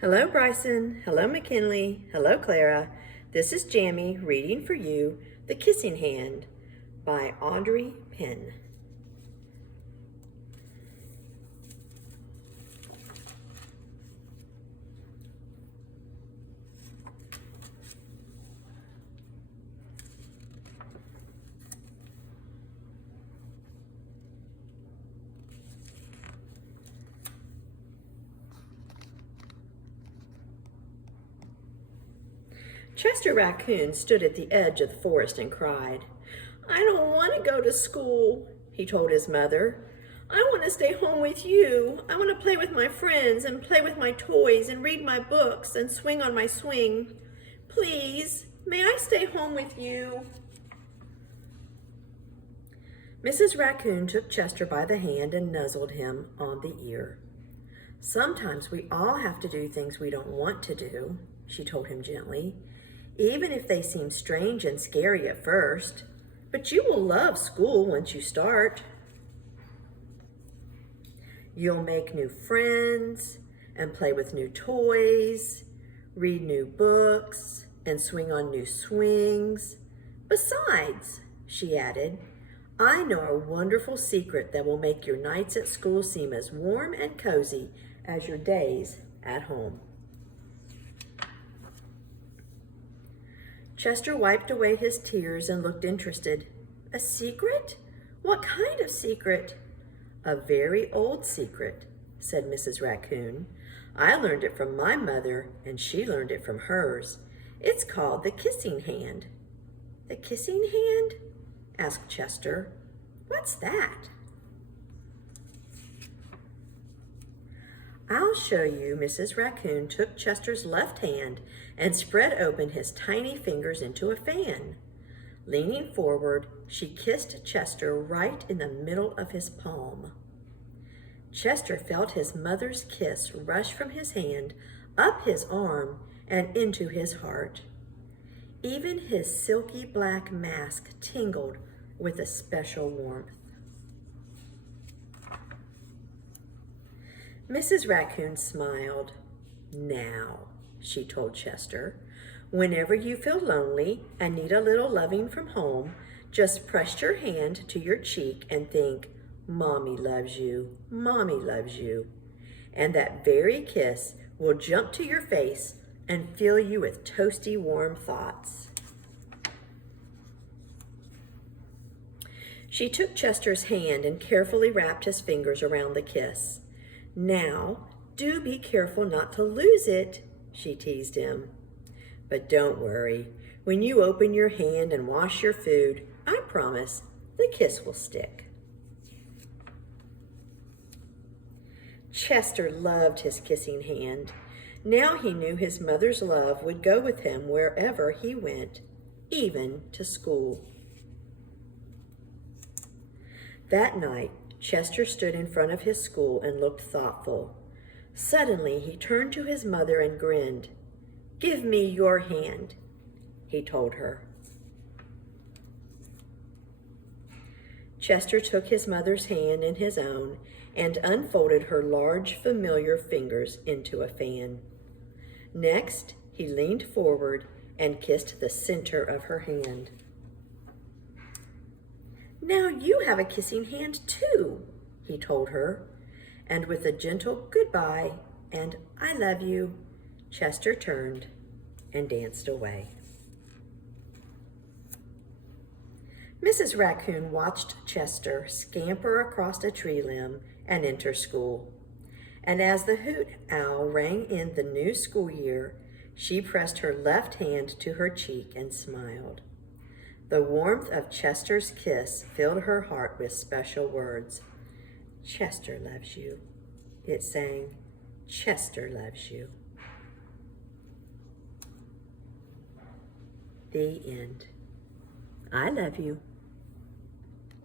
Hello, Bryson. Hello, McKinley. Hello, Clara. This is Jamie reading for you The Kissing Hand by Audrey, Penn. Chester Raccoon stood at the edge of the forest and cried. "I don't want to go to school," he told his mother. "I want to stay home with you. I want to play with my friends and play with my toys and read my books and swing on my swing. Please, may I stay home with you?" Mrs. Raccoon took Chester by the hand and nuzzled him on the ear. "Sometimes we all have to do things we don't want to do," she told him gently, "even if they seem strange and scary at first. But you will love school once you start. You'll make new friends and play with new toys, read new books, and swing on new swings. Besides," she added, "I know a wonderful secret that will make your nights at school seem as warm and cozy as your days at home." Chester wiped away his tears and looked interested. "A secret? What kind of secret?" "A very old secret," said Mrs. Raccoon. "I learned it from my mother, and she learned it from hers. It's called the kissing hand." "The kissing hand?" asked Chester. "What's that?" "I'll show you." Mrs. Raccoon took Chester's left hand and spread open his tiny fingers into a fan. Leaning forward, she kissed Chester right in the middle of his palm. Chester felt his mother's kiss rush from his hand, up his arm, and into his heart. Even his silky black mask tingled with a special warmth. Mrs. Raccoon smiled. "Now," she told Chester, "whenever you feel lonely and need a little loving from home, just press your hand to your cheek and think, 'Mommy loves you, Mommy loves you.' And that very kiss will jump to your face and fill you with toasty warm thoughts." She took Chester's hand and carefully wrapped his fingers around the kiss. "Now, do be careful not to lose it," she teased him. "But don't worry. When you open your hand and wash your food, I promise the kiss will stick." Chester loved his kissing hand. Now he knew his mother's love would go with him wherever he went, even to school. That night, Chester stood in front of his school and looked thoughtful. Suddenly, he turned to his mother and grinned. "Give me your hand," he told her. Chester took his mother's hand in his own and unfolded her large, familiar fingers into a fan. Next, he leaned forward and kissed the center of her hand. "Now you have a kissing hand too," he told her. And with a gentle goodbye and "I love you," Chester turned and danced away. Mrs. Raccoon watched Chester scamper across a tree limb and enter school. And as the hoot owl rang in the new school year, she pressed her left hand to her cheek and smiled. The warmth of Chester's kiss filled her heart with special words. "Chester loves you," it sang. "Chester loves you." The end. I love you.